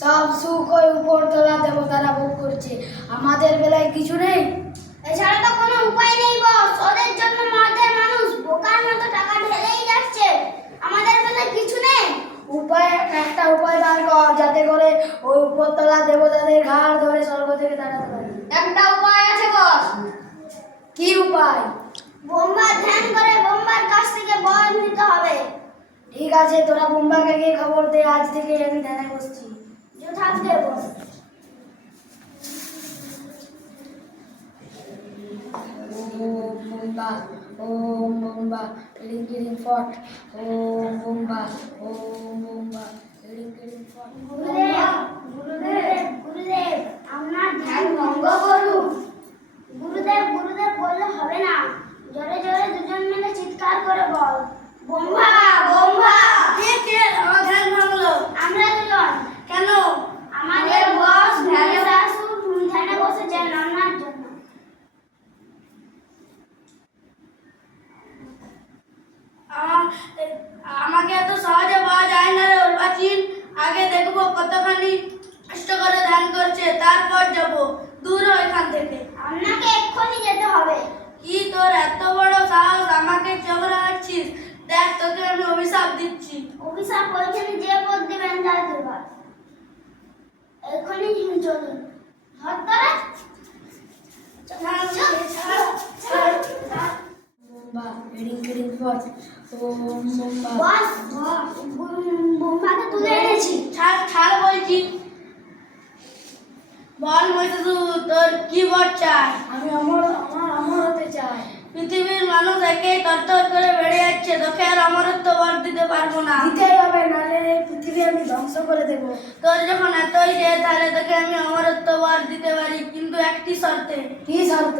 সব সুখ ওই উপরতলা দেবতারা ভোগ করছে, আমাদের বেলায় কিছু নেই। এছাড়া তো কোনো উপায় নেই বস, ওদের জন্য মাঠের মানুষ বোকার মতো টাকা ঢেলেই যাচ্ছে, আমাদের বেলায় কিছু নেই। একটা উপায় বার কর, যাতে করে ওই উপরতলা দেবতাদের ঘাড় ধরে স্বর্গ থেকে দাঁড়াতে পারি। একটা উপায় আছে বস। কি উপায়? বোম্বার ধ্যান করে বোম্বার কাছ থেকে বর নিতে হবে। ঠিক আছে, তোরা বোম্বাকে গিয়ে খবর দে, আজ থেকে আমি ধ্যানে বসছি। যথার্থে বস। ওম বোম্বা, ওম বোম্বা, কিলিং কিলিং ফট, ওম বোম্বা, ওম বোম্বা, কিলিং কিলিং ফট। গুরুদেব, গুরুদেব, গুরুদেব, আপনার ধ্যান ভঙ্গ করুন। গুরুদেব, গুরুদেব বললে হবে না, জোরে জোরে দুজন মিলে চিৎকার করে বল, বোম্বা, বোম্বা। কে আমার ধ্যান ভাঙলো? আমরা দুজন। কেন? আমাদের বস ধ্যানে ধ্যানে বসেছেন আপনার জন্য। আমাকে এত সহজে পাওয়া যায় না রে উর্বাচীন, আগে দেখবো কতখানি কষ্ট করে ধ্যান করছে, তারপর যাব দূর হ এখান থেকে। আপনাকে এক্ষুনি যেতে হবে। কি তোর এত বড় সাহস, আমাকে চোখ রাখছিস? দেখ, তোকে আমি অভিশাপ দিচ্ছি। অভিশাপ ওইখানে যে পদ দেবেন তাই দেবার। এক্ষুনি চলুন। ধর তোরা। বোম্বা, কিলিং কিলিং ফট, ওম বোম্বা। বস, বোম্বাকে তুলে এনেছি। ছাড় বলছি। বল মহিষাসুর, তোর কি বর চাই? আমি অমর হতে চাই। পৃথিবীর মানুষ একেই তরতর করে বেড়ে যাচ্ছে, তোকে আর অমরত্ব বর দিতে পারবো না। দিতেই হবে, নাহলে পৃথিবী আমি ধ্বংস করে দেব। তোর যখন এতই যে, তাহলে তোকে আমি অমরত্ব বর দিতে পারি, কিন্তু একটি শর্তে। কি শর্ত?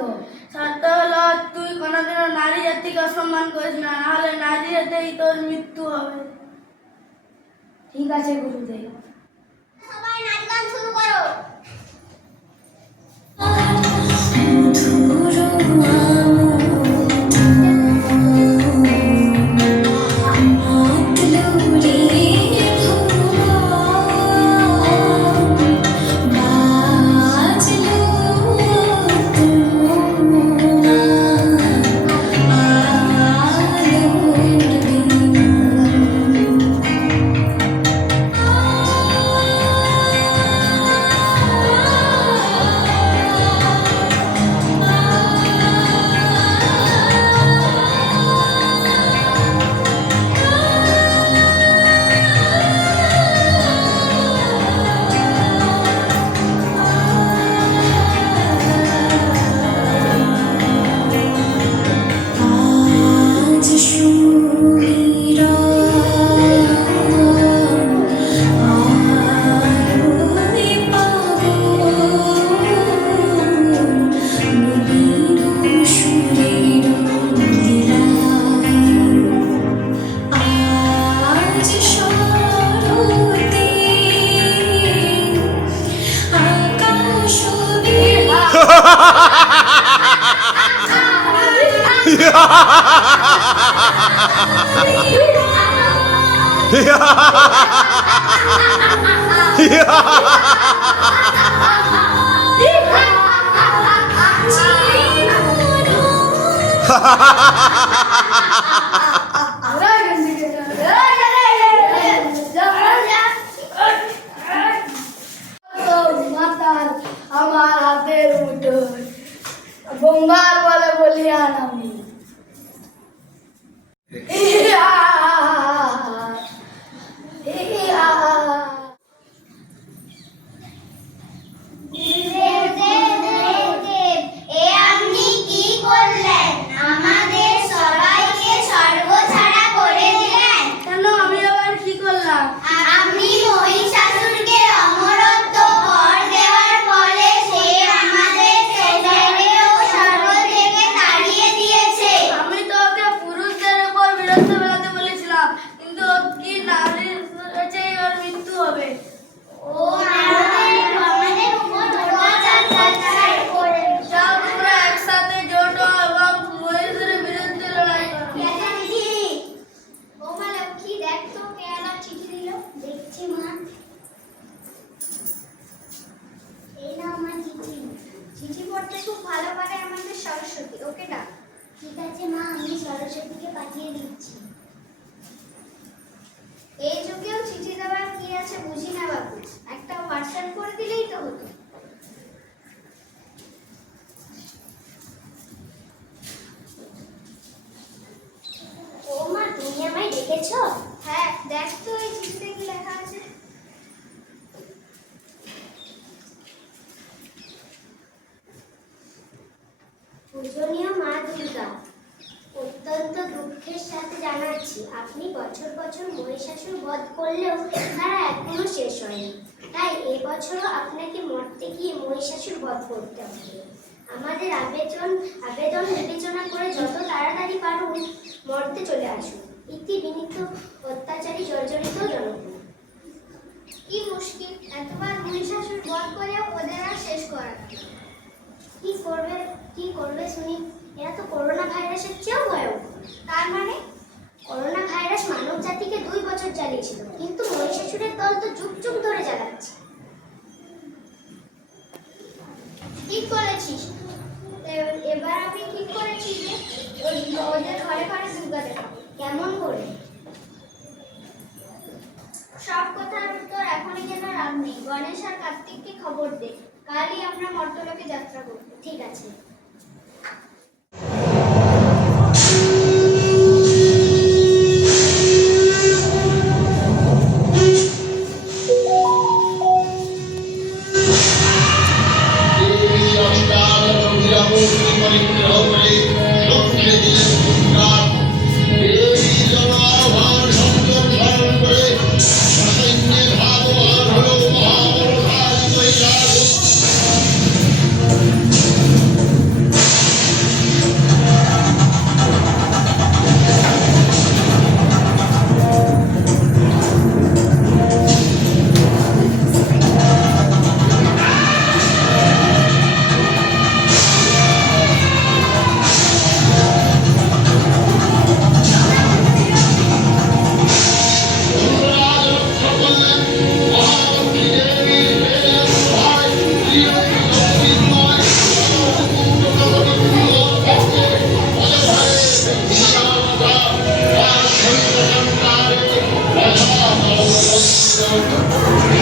শর্ত হলো তুই কোনোদিনও নারী জাতিকে অসম্মান করিস না, নাহলে নারী জাতেই তোর মৃত্যু হবে। ঠিক আছে গুরুদেব। সবাই নাচ গান শুরু করো। আমার হাতের মুঠোয় বোম্বার বলে বলিয়ান আমি। এ আপনি কি করলেন? আমাদের মা, আমি সরস্বতীকে পাঠিয়ে দিচ্ছি। এই যুগেও চিঠি দেওয়ার কি আছে বুঝি না বাবু, একটা হোয়াটসঅ্যাপ করে দিলেই তো হতো। ও মা, তুমি আমায় ডেকেছো? হ্যাঁ, দেখ তো এই চিঠিতে কি লেখা আছে। পূজনীয় মা দুর্গা, অত্যন্ত দুঃখের সাথে জানাচ্ছি আপনি বছর বছর মহিষাসুর বধ করলেও তারা এখনো শেষ হয়নি। তাই এবছরও আপনাকে মর্তে গিয়ে মহিষাসুর বধ করতে হবে। আমাদের আবেদন বিবেচনা করে যত তাড়াতাড়ি পারুন মর্তে চলে আসুন। ইতি বিনীত অত্যাচারী জর্জরিত জনগণ। কি মুশকিল, এতবার মহিষাসুর বধ করেও ওদের আর শেষ করা গেল না। কি করবে শুনি? এরা তো করোনা ভাইরাসের চেয়েও ভয়াবহ। তার মানে? করোনা ভাইরাস মানব জাতিকে 2 বছর জ্বালিয়েছিল, কিন্তু মহিষাসুরের দল তো যুগ যুগ ধরে জ্বালাচ্ছে। ঠিক করেছিস। এবার আমি ঠিক করেছি যে ওদের ঘরে ঘরে দুর্গা দেখাবো। কেমন করে? সব কথার উত্তর এখনই যেন রাগ নেই। গণেশ আর কার্তিককে খবর দে, কালই আমরা মর্তলোকে যাত্রা করব। ঠিক আছে। Thank you.